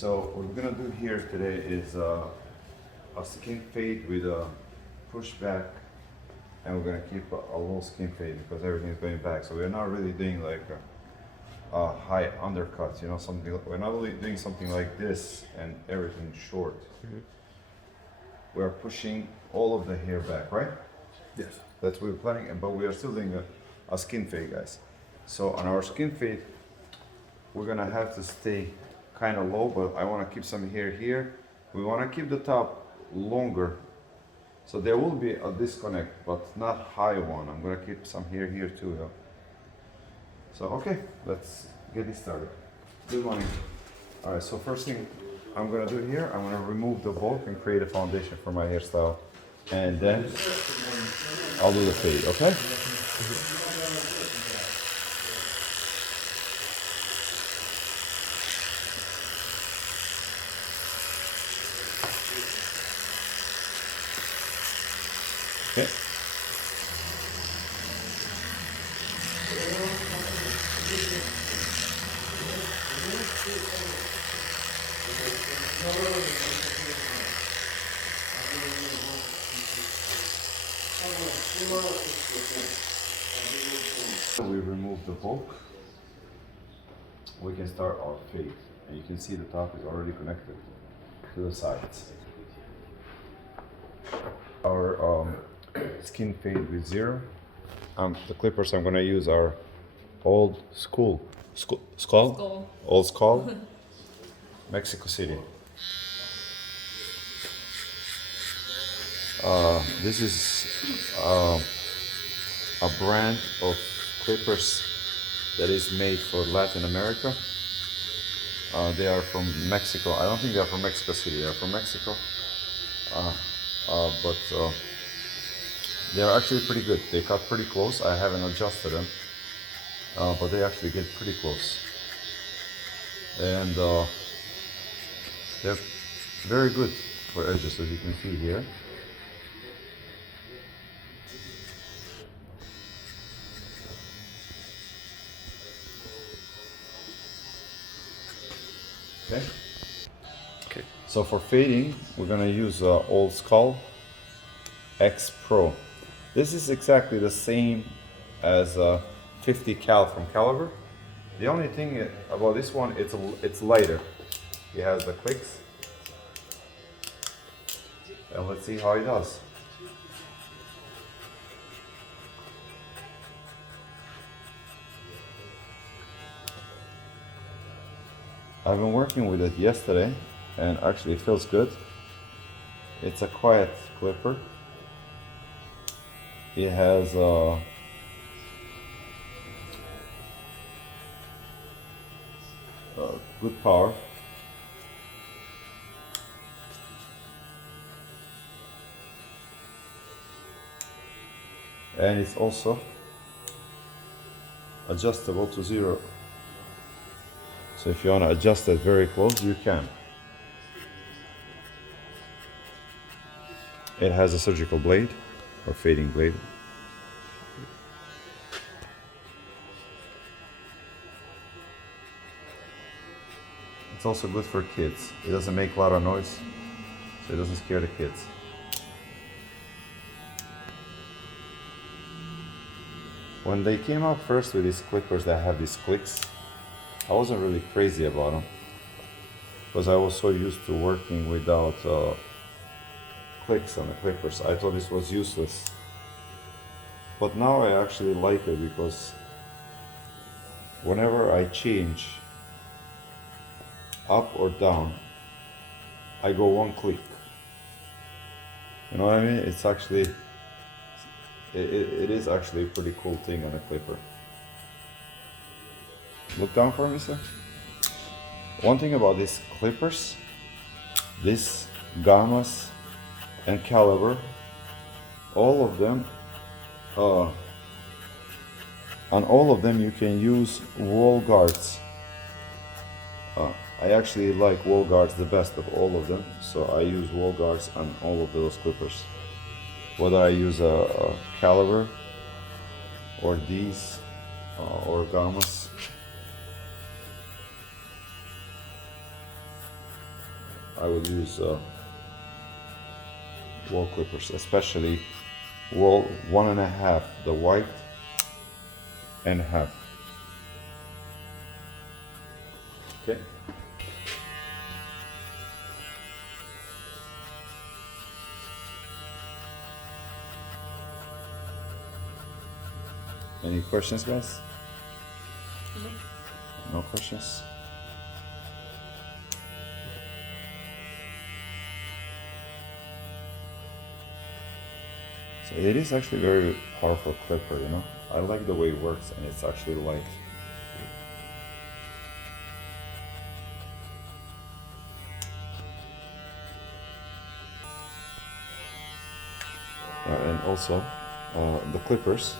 So what we're gonna do here today is a skin fade with a pushback, and we're gonna keep a low skin fade because everything is going back. So we're not really doing like a high undercut, you know, something. We're not really doing something like this and everything short. We're pushing all of the hair back, right? Yes. That's what we're planning, but we are still doing a skin fade, guys. So on our skin fade, we're gonna have to stay kind of low, but I wanna keep some hair here. We wanna keep the top longer. So there will be a disconnect, but not high one. I'm gonna keep some hair here too, yeah. So, okay, let's get it started. Good morning. All right, so first thing I'm gonna do here, I'm gonna remove the bulk and create a foundation for my hairstyle. And then I'll do the fade, okay? Okay. So we remove the bulk. We can start our fade, and you can see the top is already connected to the sides. Our skin fade with zero. The clippers I'm gonna use are old school, skull? Old skull, Mexico City. This is a brand of clippers that is made for Latin America. They are from Mexico. I don't think they are from Mexico City. They are from Mexico, but they are actually pretty good. They cut pretty close. I haven't adjusted them, but they actually get pretty close, and they're very good for edges, as you can see here. Okay. Okay. So for fading, we're gonna use Old Skull X Pro. This is exactly the same as 50 cal from Caliber. The only thing about this one, it's lighter. It has the clicks, and let's see how it does. I've been working with it yesterday, and actually it feels good. It's a quiet clipper. It has good power. And it's also adjustable to zero. So if you want to adjust it very close, you can. It has a surgical blade or fading blade. It's also good for kids. It doesn't make a lot of noise, so it doesn't scare the kids. When they came out first with these clippers that have these clicks, I wasn't really crazy about them because I was so used to working without clicks on the clippers. I thought this was useless. But now I actually like it because whenever I change up or down, I go one click. You know what I mean? It's actually, it is actually a pretty cool thing on a clipper. Look down for me, sir. One thing about these clippers, this Gammas and Caliber, all of them, on all of them you can use wall guards. I actually like wall guards the best of all of them, so I use wall guards on all of those clippers. Whether I use a Caliber or these or Gammas. I would use wall clippers, especially wall 1.5, the white and half. Okay. Any questions, guys? No questions? So it is actually very powerful clipper, you know. I like the way it works, and it's actually light. And also, the clippers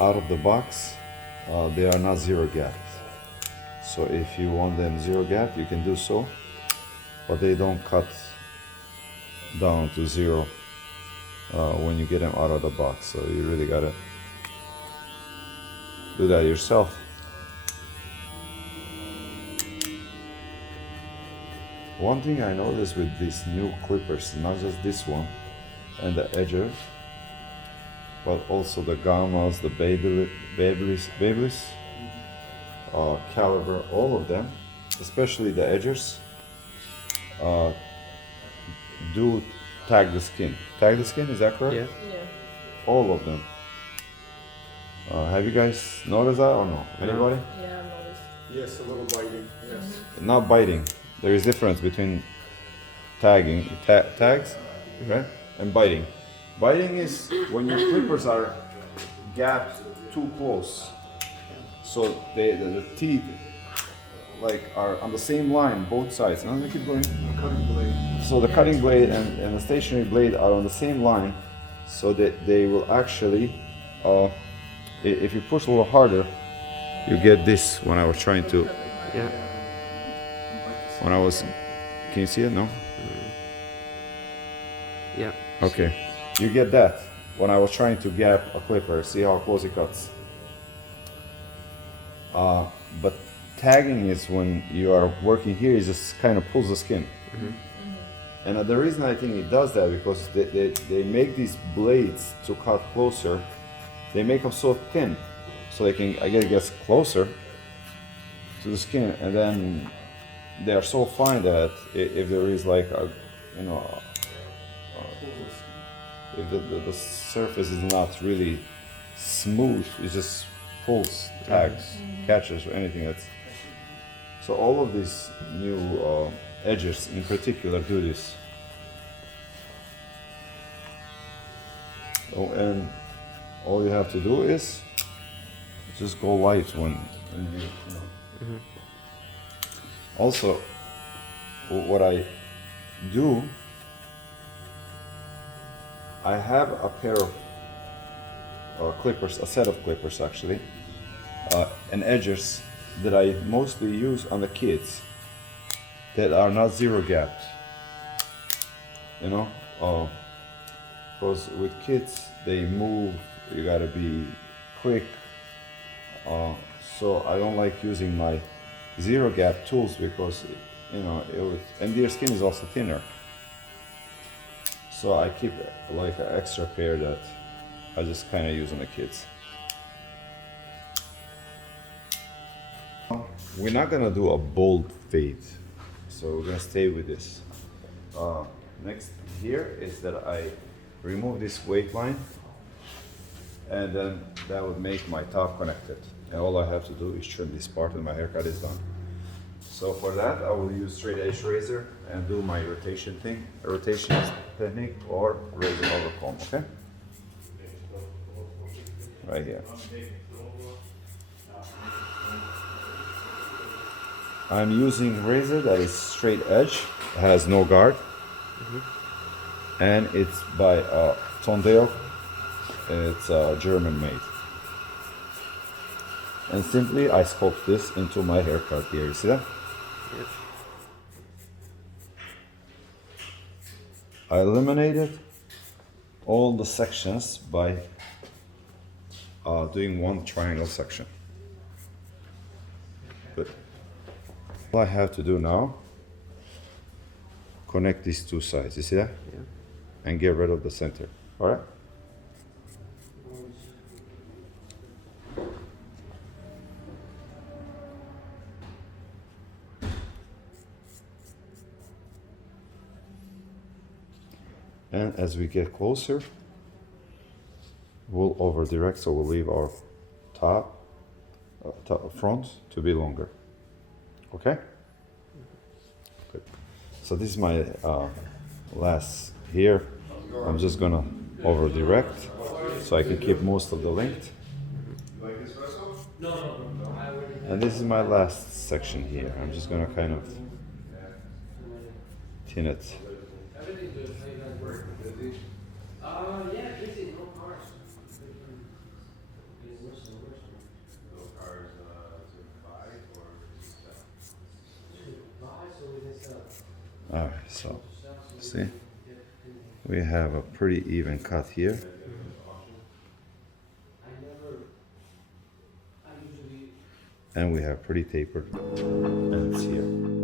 out of the box, they are not zero gap. So if you want them zero gap, you can do so, but they don't cut down to zero when you get them out of the box. So you really gotta do that yourself. One thing I noticed with these new clippers, not just this one and the edger, but also the Gammas, the Babyliss, Caliber, all of them, especially the edgers, do tag the skin. Tag the skin, is that correct? Yeah. Yeah. All of them. Have you guys noticed that or no? Anybody? Yeah, I've noticed. Yes, a little biting. Yes. Not biting. There is difference between tagging, tags, right, and biting. Biting is when your clippers are gapped too close, so the teeth like are on the same line, both sides. Now they keep going. Cutting blade. So the cutting blade and the stationary blade are on the same line, so that they will actually, if you push a little harder, you get this. When I was trying to, Yeah. when I was, can you see it? No. Yeah. Okay, you get that when I was trying to gap a clipper. See how close it cuts. But tagging is when you are working here, it just kind of pulls the skin. And the reason I think it does that because they make these blades to cut closer. They make them so thin, so they can, I guess, get closer to the skin, and then they are so fine that if there is like a, you know, if the surface is not really smooth, it just pulls, tags, catches, or anything that's. So all of these new edges in particular do this. Oh, and all you have to do is just go light when you know. Also, what I do, I have a pair of clippers, a set of clippers actually, and edgers that I mostly use on the kids that are not zero gapped. You know, because with kids they move, you gotta be quick. So I don't like using my zero gap tools because, you know, and their skin is also thinner. So I keep like an extra pair that I just kind of use on the kids. We're not gonna do a bold fade, so we're gonna stay with this. Next here is that I remove this weight line, and then that would make my top connected. And all I have to do is trim this part and my haircut is done. So for that, I will use straight edge razor and do my rotation technique, or razor over comb, okay? Right here. I'm using razor that is straight edge, has no guard, and it's by Toady. It's German made. And simply I sculpt this into my haircut here. You see that? Yes. I eliminated all the sections by doing one triangle section. Good. All I have to do now connect these two sides. You see that? Yeah. And get rid of the center. All right. And as we get closer, we'll over direct, so we'll leave our front to be longer. Okay? Good. So this is my last here. I'm just gonna over direct so I can keep most of the length. And this is my last section here. I'm just gonna kind of tin it. Yeah, busy, no cars. Alright, so see, we have a pretty even cut here. And we have pretty tapered ends here.